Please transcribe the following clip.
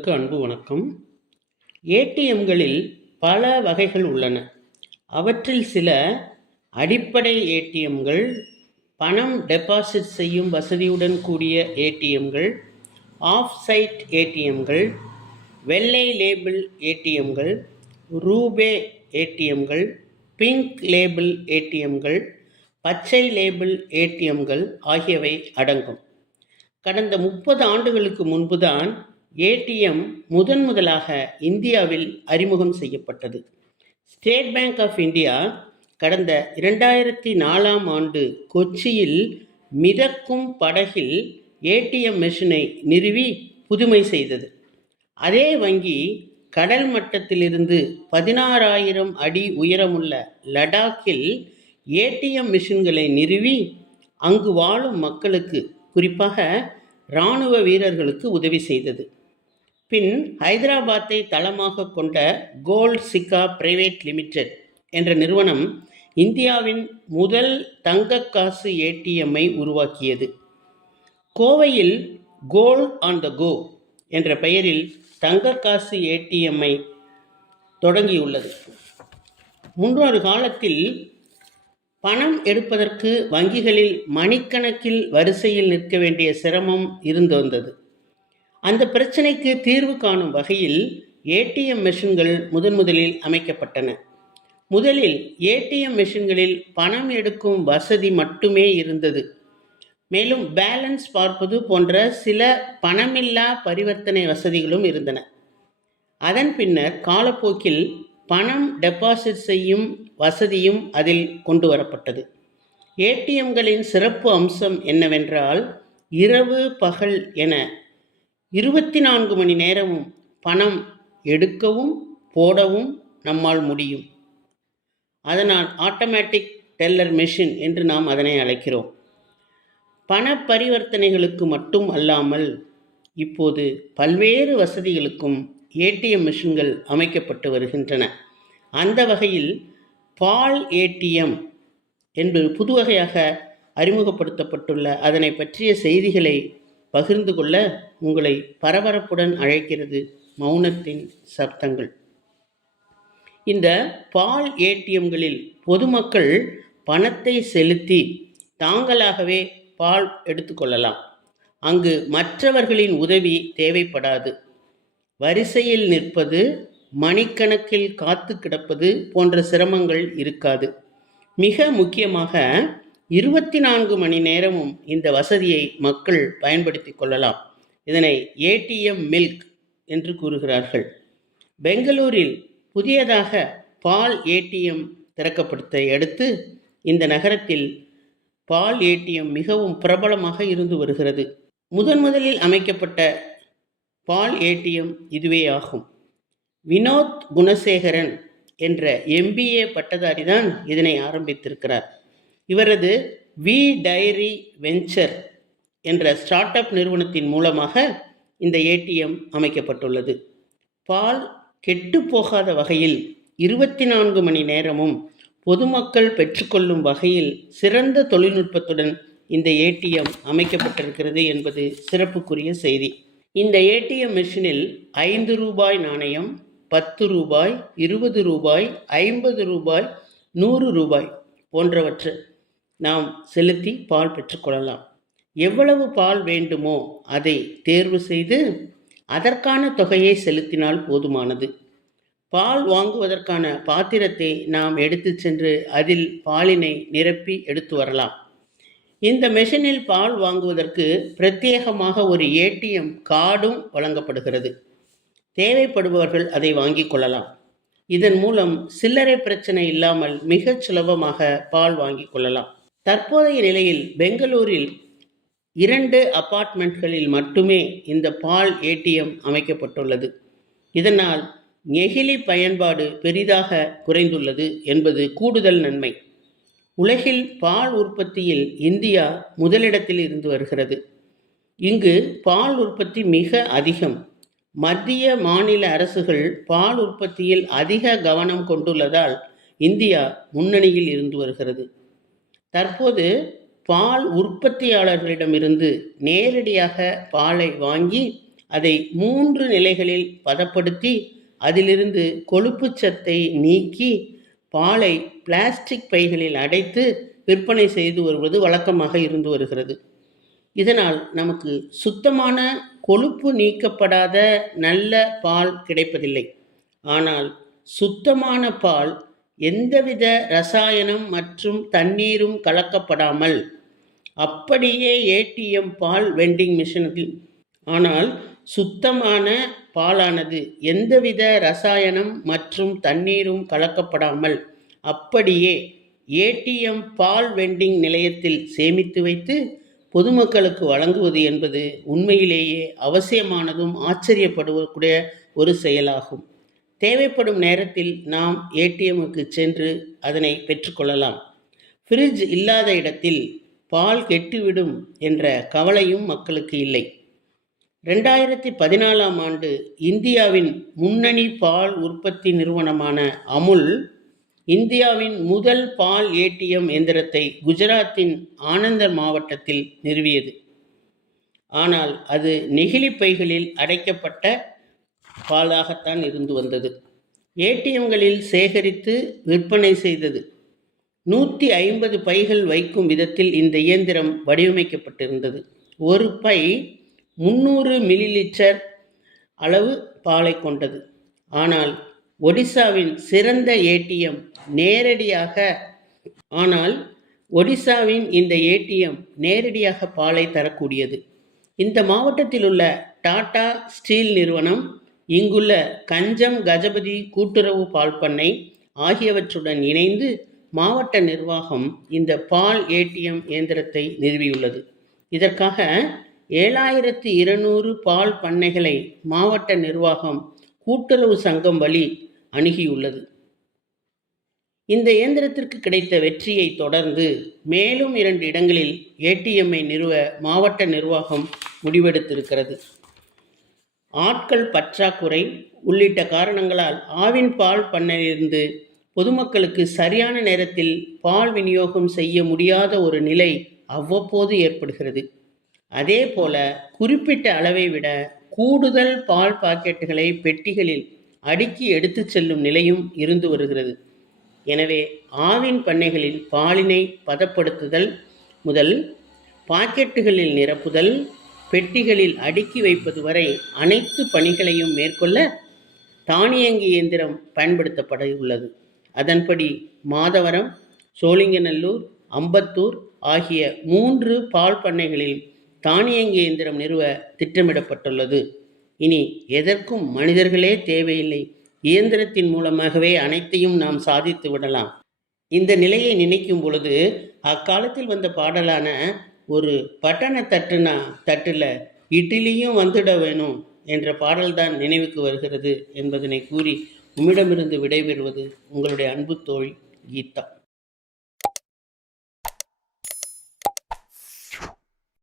நண்பர்களுக்கு அன்பு வணக்கம். ஏடிஎம்களில் பல வகைகள் உள்ளன. அவற்றில் சில அடிப்படை ஏடிஎம்கள் பணம் டெபாசிட் செய்யும் வசதியுடன் கூடிய ஏடிஎம்கள் ஆஃப் சைட் ஏடிஎம்கள் வெள்ளை லேபிள் ஏடிஎம்கள் ரூபே ஏடிஎம்கள் பிங்க் லேபிள் ஏடிஎம்கள் பச்சை லேபிள் ஏடிஎம்கள் ஆகியவை அடங்கும். கடந்த முப்பது ஆண்டுகளுக்கு முன்புதான் ஏடிஎம் முதன் முதலாக இந்தியாவில் அறிமுகம் செய்யப்பட்டது. ஸ்டேட் பேங்க் ஆஃப் இந்தியா கடந்த இரண்டாயிரத்தி நாலாம் ஆண்டு கொச்சியில் மிதக்கும் படகில் ஏடிஎம் மெஷினை நிறுவி புதுமை செய்தது. அதே வங்கி கடல் மட்டத்திலிருந்து பதினாறாயிரம் அடி உயரமுள்ள லடாக்கில் ஏடிஎம் மிஷின்களை நிறுவி அங்கு வாழும் மக்களுக்கு குறிப்பாக இராணுவ வீரர்களுக்கு உதவி செய்தது. பின் ஹைதராபாத்தை தளமாக கொண்ட கோல்ட் சிக்கா பிரைவேட் லிமிடெட் என்ற நிறுவனம் இந்தியாவின் முதல் தங்க காசு ஏடிஎம்மை உருவாக்கியது. கோவையில் கோல் ஆன் த கோ என்ற பெயரில் தங்க காசு ஏடிஎம்மை தொடங்கியுள்ளது. முன்னொரு காலத்தில் பணம் எடுப்பதற்கு வங்கிகளில் மணிக்கணக்கில் வரிசையில் நிற்க வேண்டிய சிரமம் இருந்து வந்தது அந்த பிரச்சனைக்கு தீர்வு காணும் வகையில் ஏடிஎம் மெஷின்கள் முதன் முதலில் அமைக்கப்பட்டன. முதலில் ஏடிஎம் மெஷின்களில் பணம் எடுக்கும் வசதி மட்டுமே இருந்தது. மேலும் பேலன்ஸ் பார்ப்பது போன்ற சில பணமில்லா பரிவர்த்தனை வசதிகளும் இருந்தன. அதன் பின்னர் காலப்போக்கில் பணம் டெபாசிட் செய்யும் வசதியும் அதில் கொண்டு வரப்பட்டது. ஏடிஎம்களின் சிறப்பு அம்சம் என்னவென்றால் இரவு பகல் என இருபத்தி நான்கு மணி நேரமும் பணம் எடுக்கவும் போடவும் நம்மால் முடியும். அதனால் ஆட்டோமேட்டிக் டெல்லர் மெஷின் என்று நாம் அதனை அழைக்கிறோம். பண பரிவர்த்தனைகளுக்கு மட்டும் அல்லாமல் இப்போது பல்வேறு வசதிகளுக்கும் ஏடிஎம் மிஷின்கள் அமைக்கப்பட்டு வருகின்றன. அந்த வகையில் பால் ஏடிஎம் என்று புது வகையாக அறிமுகப்படுத்தப்பட்டுள்ள அதனை பற்றிய செய்திகளை பகிர்ந்து கொள்ள உங்களை பரபரப்புடன் அழைக்கிறது மௌனத்தின் சப்தங்கள். இந்த பால் ஏடிஎம்களில் பொதுமக்கள் பணத்தை செலுத்தி தாங்களாகவே பால் எடுத்துக்கொள்ளலாம். அங்கு மற்றவர்களின் உதவி தேவைப்படாது. வரிசையில் நிற்பது மணிக்கணக்கில் காத்து கிடப்பது போன்ற சிரமங்கள் இருக்காது. மிக முக்கியமாக இருபத்தி நான்கு மணி நேரமும் இந்த வசதியை மக்கள் பயன்படுத்தி கொள்ளலாம். இதனை ஏடிஎம் மில்க் என்று கூறுகிறார்கள். பெங்களூரில் புதியதாக பால் ஏடிஎம் திறக்கப்படுத்த அடுத்து இந்த நகரத்தில் பால் ஏடிஎம் மிகவும் பிரபலமாக இருந்து வருகிறது. முதன் முதலில் அமைக்கப்பட்ட பால் ஏடிஎம் இதுவே ஆகும். வினோத் குணசேகரன் என்ற எம்பிஏ பட்டதாரி தான் இதனை ஆரம்பித்திருக்கிறார். இவரது வி டைரி வெஞ்சர் என்ற ஸ்டார்ட் அப் நிறுவனத்தின் மூலமாக இந்த ஏடிஎம் அமைக்கப்பட்டுள்ளது. பால் கெட்டு போகாத வகையில் இருபத்தி நான்கு மணி நேரமும் பொதுமக்கள் பெற்றுக்கொள்ளும் வகையில் சிறந்த தொழில்நுட்பத்துடன் இந்த ஏடிஎம் அமைக்கப்பட்டிருக்கிறது என்பது சிறப்புக்குரிய செய்தி. இந்த ஏடிஎம் மிஷினில் ஐந்து ரூபாய் நாணயம் பத்து ரூபாய் இருபது ரூபாய் ஐம்பது ரூபாய் நூறு ரூபாய் போன்றவற்றை நாம் செலுத்தி பால் பெற்றுக்கொள்ளலாம் எவ்வளவு பால் வேண்டுமோ அதை தேர்வு செய்து அதற்கான தொகையை செலுத்தினால் போதுமானது. பால் வாங்குவதற்கான பாத்திரத்தை நாம் எடுத்து சென்று அதில் பாலினை நிரப்பி எடுத்து வரலாம். இந்த மெஷினில் பால் வாங்குவதற்கு பிரத்யேகமாக ஒரு ஏடிஎம் கார்டும் வழங்கப்படுகிறது. தேவைப்படுபவர்கள் அதை வாங்கிக் கொள்ளலாம். இதன் மூலம் சில்லறை பிரச்சனை இல்லாமல் மிகச் சுலபமாக பால் வாங்கிக் கொள்ளலாம். தற்போதைய நிலையில் பெங்களூரில் இரண்டு அபார்ட்மெண்ட்களில் மட்டுமே இந்த பால் ஏடிஎம் அமைக்கப்பட்டுள்ளது. இதனால் நெகிழி பயன்பாடு பெரிதாக குறைந்துள்ளது என்பது கூடுதல் நன்மை. உலகில் பால் உற்பத்தியில் இந்தியா முதலிடத்தில் இருந்து வருகிறது. இங்கு பால் உற்பத்தி மிக அதிகம். மத்திய மாநில அரசுகள் பால் உற்பத்தியில் அதிக கவனம் கொண்டுள்ளதால் இந்தியா முன்னணியில் இருந்து வருகிறது. தற்போது பால் உற்பத்தியாளர்களிடமிருந்து நேரடியாக பாலை வாங்கி அதை மூன்று நிலைகளில் பதப்படுத்தி அதிலிருந்து கொழுப்பு சத்தை நீக்கி பாலை பிளாஸ்டிக் பைகளில் அடைத்து விற்பனை செய்து வருவது வழக்கமாக இருந்து வருகிறது. இதனால் நமக்கு சுத்தமான கொழுப்பு நீக்கப்படாத நல்ல பால் கிடைப்பதில்லை. ஆனால் சுத்தமான பால் எந்தவித ரசாயனம் மற்றும் தண்ணீரும் கலக்கப்படாமல் அப்படியே ஏடிஎம் பால் வெண்டிங் மிஷினில் ஆனால் சுத்தமான பாலானது எந்தவித ரசாயனம் மற்றும் தண்ணீரும் கலக்கப்படாமல் அப்படியே ஏடிஎம் பால் வெண்டிங் நிலையத்தில் சேமித்து வைத்து பொதுமக்களுக்கு வழங்குவது என்பது உண்மையிலேயே அவசியமானதும் ஆச்சரியப்படுவக்கூடிய ஒரு செயலாகும். தேவைப்படும் நேரத்தில் நாம் ஏடிஎம்முக்கு சென்று அதனை பெற்றுக்கொள்ளலாம். ஃப்ரிட்ஜ் இல்லாத இடத்தில் பால் கெட்டுவிடும் என்ற கவலையும் மக்களுக்கு இல்லை. ரெண்டாயிரத்தி பதினாலாம் ஆண்டு இந்தியாவின் முன்னணி பால் உற்பத்தி நிறுவனமான அமுல் இந்தியாவின் முதல் பால் ஏடிஎம் எந்திரத்தை குஜராத்தின் ஆனந்தர் மாவட்டத்தில் நிறுவியது. ஆனால் அது நெகிழி பைகளில் அடைக்கப்பட்ட பாலாகத்தான் இருந்து வந்தது. ஏடிஎம்களில் சேகரித்து விற்பனை செய்தது. நூற்றி ஐம்பது பைகள் வைக்கும் விதத்தில் இந்த இயந்திரம் வடிவமைக்கப்பட்டிருந்தது. ஒரு பை முந்நூறு மில்லி லிட்டர் அளவு பாலை கொண்டது. ஆனால் ஒடிசாவின் சிறந்த ஏடிஎம் நேரடியாக ஆனால் ஒடிசாவின் இந்த ஏடிஎம் நேரடியாக பாலை தரக்கூடியது. இந்த மாவட்டத்தில் உள்ள டாடா ஸ்டீல் நிறுவனம் இங்குள்ள கஞ்சம் கஜபதி கூட்டுறவு பால் பண்ணை ஆகியவற்றுடன் இணைந்து மாவட்ட நிர்வாகம் இந்த பால் ஏடிஎம் இயந்திரத்தை நிறுவியுள்ளது. இதற்காக ஏழாயிரத்து இருநூறு பால் பண்ணைகளை மாவட்ட நிர்வாகம் கூட்டுறவு சங்கம் வழி அணுகியுள்ளது. இந்த இயந்திரத்திற்கு கிடைத்த வெற்றியை தொடர்ந்து மேலும் இரண்டு இடங்களில் ஏடிஎம்மை நிறுவ மாவட்ட நிர்வாகம் முடிவெடுத்திருக்கிறது. ஆட்கள் பற்றாக்குறை உள்ளிட்ட காரணங்களால் ஆவின் பால் பண்ணையிலிருந்து பொதுமக்களுக்கு சரியான நேரத்தில் பால் விநியோகம் செய்ய முடியாத ஒரு நிலை அவ்வப்போது ஏற்படுகிறது. அதே போல குறிப்பிட்ட அளவை விட கூடுதல் பால் பாக்கெட்டுகளை பெட்டிகளில் அடுக்கி எடுத்துச் செல்லும் நிலையும் இருந்து வருகிறது. எனவே ஆவின் பண்ணைகளில் பாலினை பதப்படுத்துதல் முதல் பாக்கெட்டுகளில் நிரப்புதல் பெட்டிகளில் அடுக்கி வைப்பது வரை அனைத்து பணிகளையும் மேற்கொள்ள தானியங்கி இயந்திரம் பயன்படுத்தப்பட உள்ளது அதன்படி மாதவரம் சோழிங்கநல்லூர் அம்பத்தூர் ஆகிய மூன்று பால் பண்ணைகளில் தானியங்கி இயந்திரம் நிறுவ திட்டமிடப்பட்டுள்ளது. இனி எதற்கும் மனிதர்களே தேவையில்லை. இயந்திரத்தின் மூலமாகவே அனைத்தையும் நாம் சாதித்து விடலாம். இந்த நிலையை நினைக்கும் பொழுது அக்காலத்தில் வந்த பாடலான ஒரு பட்டண தட்டுனா தட்டில் இட்லியும் வந்துட வேணும் என்ற பாடல்தான் நினைவுக்கு வருகிறது என்பதனை கூறி உம்மிடமிருந்து விடைபெறுவது உங்களுடைய அன்பு தோழி கீதா.